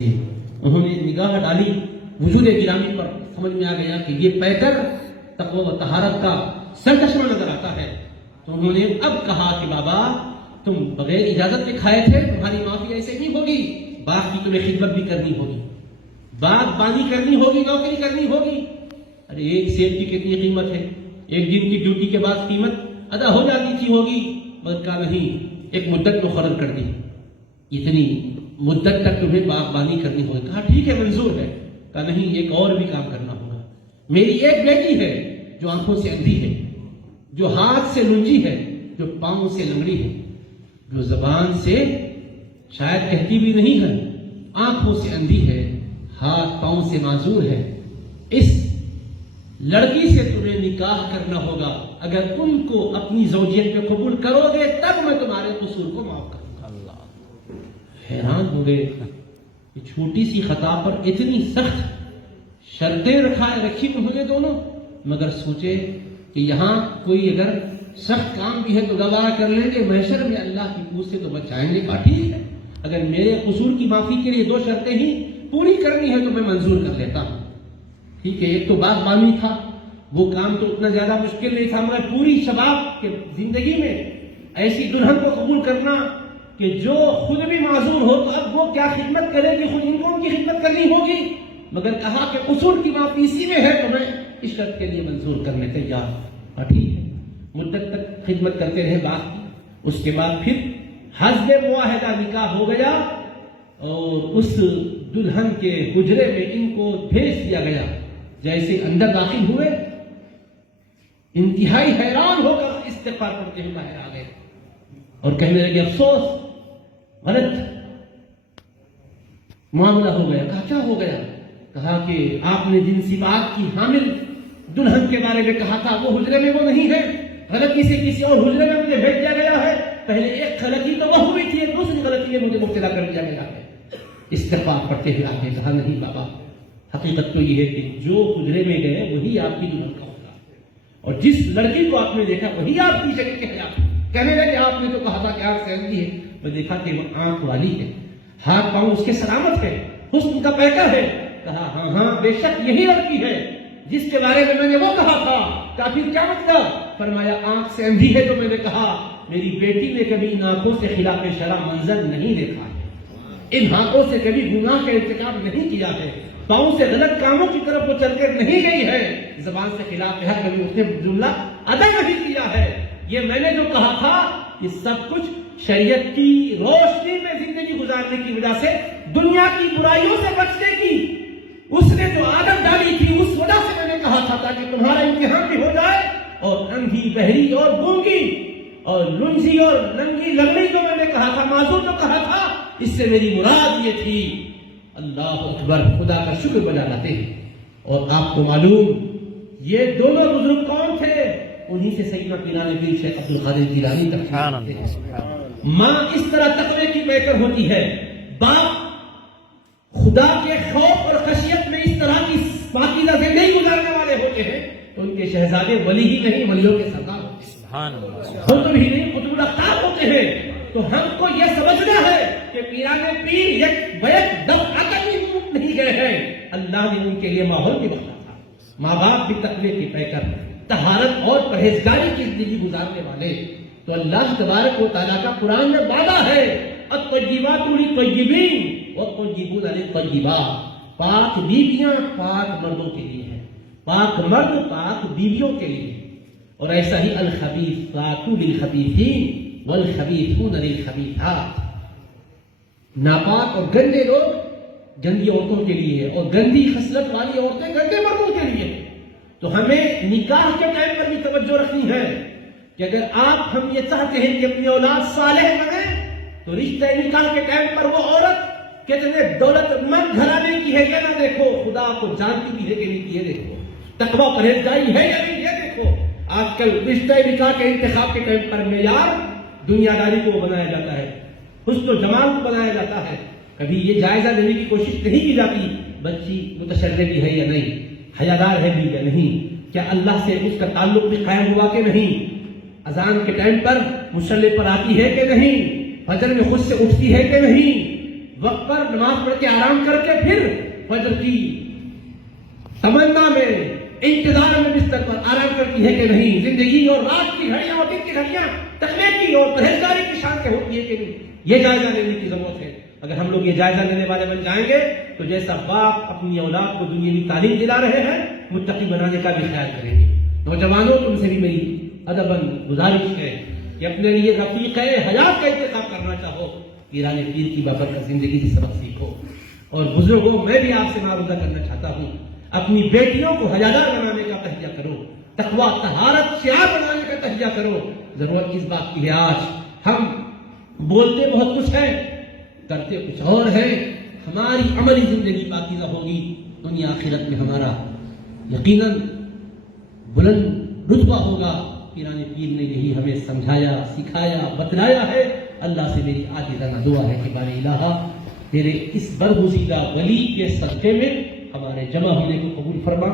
انہوں نے نگاہ ڈالی وجود گرامی پر، سمجھ میں آ گیا کہ یہ پیکر تقوی و طہارت کا سرچشمہ نظر آتا ہے. تو انہوں نے اب کہا کہ بابا تم بغیر اجازت کے کھائے تھے، تمہاری معافی ایسے نہیں ہوگی، باغ کی تمہیں خدمت بھی کرنی ہوگی، باغ بانی کرنی ہوگی، نوکری کرنی ہوگی. ارے ایک سیب کی کتنی قیمت ہے؟ ایک دن کی ڈیوٹی کے بعد قیمت ادا ہو جاتی تھی ہوگی، مگر کہا نہیں، ایک مدت مقرر کر دی، اتنی مدت تک تمہیں باغبانی کرنی ہوگی. کہا ٹھیک ہے، منظور ہے. کہا نہیں، ایک اور بھی کام کرنا ہوگا. میری ایک بیٹی ہے جو آنکھوں سے اندھی ہے، جو ہاتھ سے لنجی ہے، جو پاؤں سے لنگڑی ہے، جو زبان سے شاید کہتی بھی نہیں ہے، آنکھوں سے اندھی ہے، ہاتھ پاؤں سے معذور ہے. اس لڑکی سے تمہیں نکاح کرنا ہوگا. اگر تم کو اپنی زوجیت میں قبول کرو گے تب میں تمہارے قصور کو معاف کروں گا. حیران ہو گئے کہ چھوٹی سی خطا پر اتنی سخت شرطیں رکھی انہوں نے دونوں. مگر سوچے کہ یہاں کوئی اگر سخت کام بھی ہے تو گوارا کر لیں گے، محشر میں اللہ کی پوچھ سے تو بچائیں گے. کہا ٹھیک ہے، اگر میرے قصور کی معافی کے لیے دو شرطیں ہی پوری کرنی ہے تو میں منظور کر لیتا ہوں. ٹھیک ہے، ایک تو باغبانی تھا، وہ کام تو اتنا زیادہ مشکل نہیں تھا، مگر پوری شباب کے زندگی میں ایسی دلہن کو قبول کرنا کہ جو خود بھی معذور ہو تو اب وہ کیا خدمت کرے گی، خود ان کو ان کی خدمت کرنی ہوگی. مگر کہا کہ قصور کی معافی اسی میں ہے تو میں اس شرط کے لیے منظور کرنے تیار ہوں. ٹھیک ہے، مدت تک خدمت کرتے رہے باغ کی. اس کے بعد پھر حسب معاہدہ نکاح ہو گیا اور اس دلہن کے حجرے میں ان کو بھیج دیا گیا. جیسے اندر داخل ہوئے انتہائی حیران ہو کر استغفار کرتے ہوئے باہر آ گئے اور کہنے لگے افسوس، غلط معاملہ ہو گیا. کہا کیا ہو گیا؟ کہا کہ آپ نے جن صفات کی حامل دلہن کے بارے میں کہا تھا وہ حجرے میں وہ نہیں ہے، غلطی سے کسی اور حجرے میں مجھے بھیج دیا گیا ہے. پہلے ایک غلطی تو وہ ہوئی تھی، ایک دوسری غلطی میں مجھے مبتلا کر دیا گیا ہے. استغفار پڑھتے ہوئے آپ نے کہا نہیں بابا، حقیقت تو یہ ہے کہ جو حجرے میں گئے وہی آپ کی دلہن کا ہوگا، اور جس لڑکی کو آپ نے دیکھا وہی آپ کی شکل کے خلاف. کہنے لگے آپ نے تو کہا تھا کہ آنکھ سے اندھی ہے، میں دیکھا کہ وہ آنکھ والی ہے، ہاتھ پاؤں اس کے سلامت ہے، حسن کا پیکر ہے. کہا ہاں ہاں بے شک یہی لڑکی ہے جس کے بارے میں نے وہ کہا تھا. کہا پھر کیا مطلب؟ فرمایا آنکھ سے اندھی ہے تو میں نے کہا میری بیٹی نے کبھی ان آنکھوں سے خلاف شرع منظر نہیں دیکھا ہے، ان ہاتھوں سے کبھی گناہ کا ارتکاب نہیں کیا ہے، پاؤں سے غلط کاموں کی طرف وہ چل کر نہیں گئی ہے، زبان سے خلاف کبھی اس نے جملہ ادا نہیں کیا ہے. یہ میں نے جو کہا تھا یہ سب کچھ شریعت کی روشنی میں زندگی گزارنے کی وجہ سے، دنیا کی برائیوں سے بچنے کی اس نے جو عادت ڈالی تھی اس وجہ سے میں نے کہا تھا تاکہ تمہارا امتحان بھی ہو جائے. اور اندھی بہری اور گونگی اور لنجی اور ننگی لنگڑی جو میں نے کہا تھا، معذور جو کہا تھا، اس سے میری مراد یہ تھی. اللہ اکبر، خدا کا شکر بجا لاتے ہیں. اور آپ کو معلوم یہ دونوں بزرگ کون تھے؟ انہی سے سیدنا پیران پیر شیخ عبد القادر جیلانی تک. ماں اس طرح تقوی کی پیکر ہوتی ہے، باپ خدا کے خوف اور خشیت میں اس طرح کی پاکیزہ زندگی گزارنے والے ہوتے ہیں تو ان کے شہزادے ولی ہی نہیں، ولیوں کے سردار ہوتے ہیں، قطب ہی نہیں قطب الاقطاب ہوتے ہیں. تو ہم کو یہ سمجھنا ہے کہ پیران پیر یک بیک دم عقل نہیں گئے ہیں، اللہ نے ان کے لیے ماحول بھی بنا تھا. ماں باپ بھی تقوی کی پیکر، طہارت اور پرہیزگاری کی زندگی گزارنے والے. تو اللہ تبارک و تعالیٰ کا قرآن میں وعدہ ہے الطیبات للطیبین والطیبون للطیبات. پاک بیویاں پاک مردوں کے لیے ہیں، پاک مرد پاک بیویوں کے لیے. اور ایسا ہی الخبیثات للخبیثین والخبیثون للخبیثات. ناپاک اور گندے لوگ گندی عورتوں کے لیے اور گندی خصلت والی عورتیں گندے مردوں کے لیے. تو ہمیں نکاح کے ٹائم پر بھی توجہ رکھنی ہے کہ اگر آپ ہم یہ چاہتے ہیں کہ اپنی اولاد صالح بنے تو رشتہ نکاح کے ٹائم پر وہ عورت کتنے دولت مند گھرانے کی ہے یہ نہ دیکھو، خدا کو جانتی بھی ہے کہ نہیں یہ دیکھو، تقویٰ پرہیزگاری ہے یا نہیں یہ دیکھو. آج کل رشتہ نکاح کے انتخاب کے ٹائم پر معیار دنیا داری کو بنایا جاتا ہے، حسن و جمال کو بنایا جاتا ہے. کبھی یہ جائزہ لینے کی کوشش نہیں کی جاتی بچی متشدد ہے یا نہیں، حیادار ہے بھی یا نہیں، کیا اللہ سے اس کا تعلق بھی قائم ہوا کہ نہیں، اذان کے ٹائم پر مصلی پر آتی ہے کہ نہیں، فجر میں خود سے اٹھتی ہے کہ نہیں، وقت پر نماز پڑھ کے آرام کر کے پھر فجر کی تمنا میں انتظار میں بستر پر آرام کرتی ہے کہ نہیں؟ زندگی اور رات کی گھڑیاں اور دن کی گھڑیاں تقوی کی اور پرہیزگاری کی شان سے ہوتی ہے کہ نہیں؟ یہ جائزہ لینے کی ضرورت ہے. اگر ہم لوگ یہ جائزہ لینے والے بن جائیں گے تو جیسا باپ اپنی اولاد کو دنیاوی تعلیم دلا رہے ہیں متقی بنانے کا بھی خیال کریں گے. نوجوانوں تم سے بھی میری ادباً گزارش ہے کہ اپنے لیے رفیق حیات کا انتخاب کرنا چاہو. پیران پیر کی بابرکت زندگی سے سبق سیکھو. اور بزرگوں میں بھی آپ سے معروضہ کرنا چاہتا ہوں اپنی بیٹیوں کو حیادار بنانے کا تہیہ کرو. تقویٰ طہارت شعار بنانے کا تہیہ کرو. ضرورت کس بات کی ہے؟ آج ہم بولتے بہت کچھ ہے کرتے کچھ اور ہے. ہماری عملی زندگی پاکیزہ ہوگی دنیا آخرت میں ہمارا یقیناً بلند رتبہ ہوگا. پیران پیر نے یہی ہمیں سمجھایا سکھایا بتلایا ہے. اللہ سے میری عاجزانہ دعا ہے کہ بارے الہا تیرے اس برگزیدہ ولی کے صدقے میں ہمارے جمع ہونے کو قبول فرما.